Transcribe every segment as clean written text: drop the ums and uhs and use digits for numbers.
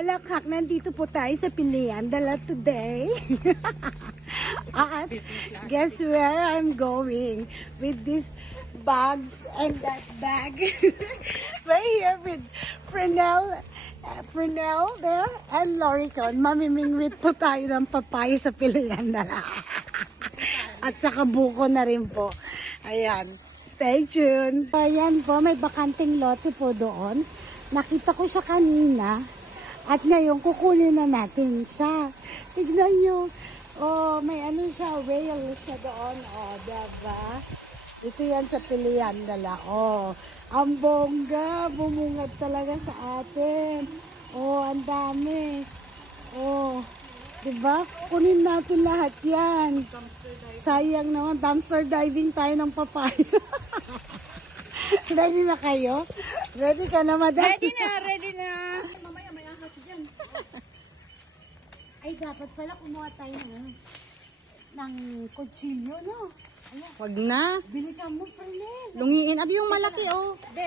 halakhak, nandito po tayo sa Piliandala today. At guess where I'm going with these bags and that bag. We're here with Frenel there and Loricon. Mamimingwit po tayo ng papaya sa Piliandala. At sa Kabuko na rin po. Ayan. Stay tuned. Ayan po, may bakanting lote po doon. Nakita ko siya kanina. At ngayon, kukunin na natin siya. Tignan nyo. Oh, may ano siya, whale siya doon. Oh, diba? Ito yan sa Piliandala. Oh, ang bongga. Bumungad talaga sa atin. Oh, ang dami. Oh, diba? Kunin natin lahat yan. Sayang naman. Dumpster diving tayo ng papaya. Ready na kayo? Ready ka na, madam? Ready na. Mamaya may ahas dyan. Ay, dapat pala kumuha tayo ng kutsilyo, no? Ayan. Wag na. Bilisan mo, Fernel. Lungiin. Abi yung malaki, oh. Be,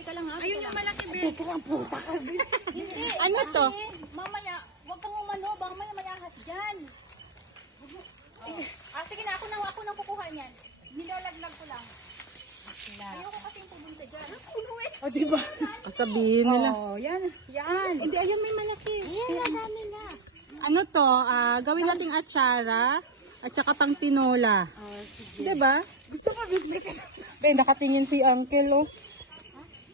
tika lang ha. Ayun yung malaki, be. Teka lang, puta ka. Hindi. Ano to? Mamaya, wag kang umano. Baka may ahas dyan. Sige na, ako nang kukuha niyan. Nilalaglag ko lang. Ayoko kasing pumunta dyan. O, diba? Sabihin nila. Oh, yan. Hindi, ayun may malaki. Ayan, dami na. Ano to? Gawin nating atsara at saka pang tinola. Oh, sige. Diba? Gusto mo bitbitin? Be, nakatingin si uncle, oh.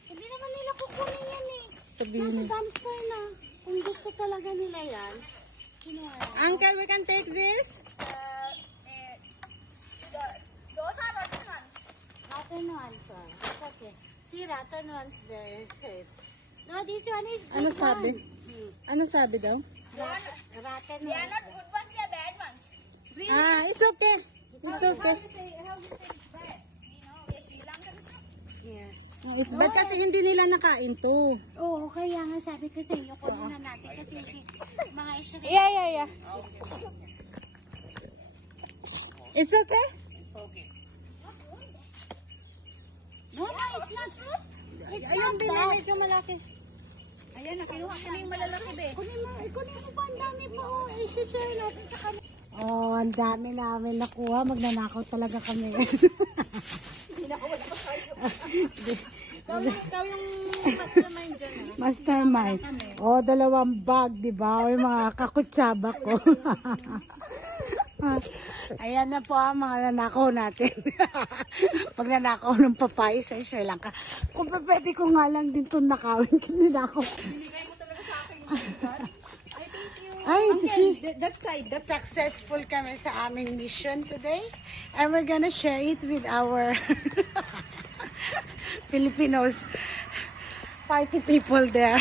Hindi naman nila kukunin yan eh. Sabihin Nasa niya. dumpster na. Kung gusto talaga nila yan, kinuha yan. Uncle, we can take this? Those are rotten ones. Rotten ones, sir. It's okay. See, rotten ones very safe. No, this one is good Ano sabi? one. Ano sabi daw? Rotten They are ones. not good ones, they are bad ones. It's okay. It's okay. How you say it's bad? We know, we are Sri Lankan. Yeah. It's bad kasi hindi nila nakain to. Oo, kaya nga sabi ko sa iyo, kunin na natin kasi mga issue rin. Yeah. It's okay? No, it's not. It's Ayun, not Bina, bad. medyo malaki. Ayan, nakinuha ko na yung malalaki, be. Kunin mo pa, ang dami pa. Oh, i-share natin sa kanila. Oh, ang dami namin nakuha. Magnanakaw talaga kami. Ikaw yung mastermind dyan, ha? Mastermind. Oh, 2 bag, di ba? O yung mga kakutsaba ko. Ayan na po ang mga nanakaw natin. Pag nanakaw ng papaya sa Sri Lanka. Kung pwede ko nga lang din itong nakawin, kinanakaw. Binigay mo talaga sa akin yung I thank you. Ay, That side, that successful kami sa aming mission today. And we're gonna share it with our Filipinos party people there.